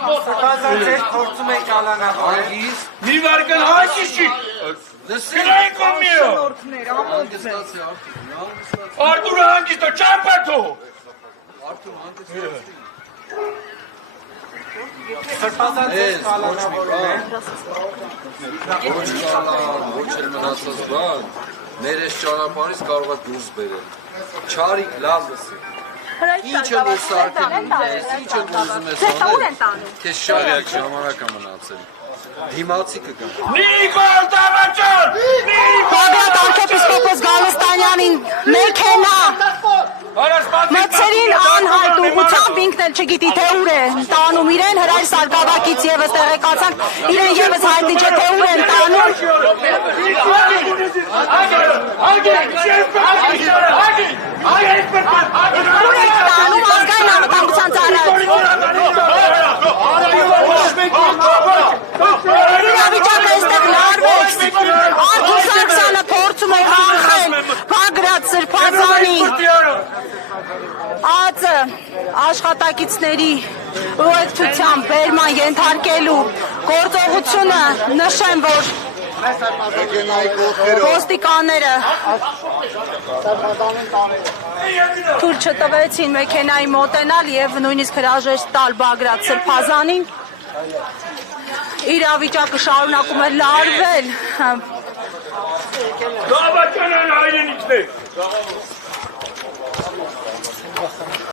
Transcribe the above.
Ձեր փորձում եք կալանավորել։ Մի վարկան հաշիշի։ Գրային կոմիո։ Արտուրը հանգիստը չապատո։ Սրբազան ձեր կալանավորել են։ Ոչ էլ մնացած բան, ներես ճանապարհից կարող է դուրս բերել։ Չարիք լավ լսի։ Ինչ են որ սարքել ինձ, ինչ են որ ուզում ես անել, քեզ շատ ժամանակ է մնացել։ Դիմացի կգան։ Նիկոլ Տավաճան! Բագրատ արքեպիսկոպոս Գալստանյանին մեքենա մտցրին անհայտ ուղղությամբ ինքն էլ չգիտի թե ուր է տանում իրեն հրայր Սարգսակից եւս տեղեկացանք իրեն եւս հայտնի չէ թե ուր են տանում ազգային անվտանգության իրավիճակը այստեղ լարվեց Արթուր Սարգսյանը փորձում է կանխել Բագրատ Սրբազանին ԱԾ աշխատակիցների ուղեկցությամբ բերման ենթարկելու գործողությունը նշեմ, որ ոստիկանները թույլ չտվեցին մեքենայի մոտենալ եւ նույնիսկ հրաժեշտ տալ Բագրատ Սրբազանին իրավիճակը շարունակում է լարվել Տավաճանյան հայրենիքն է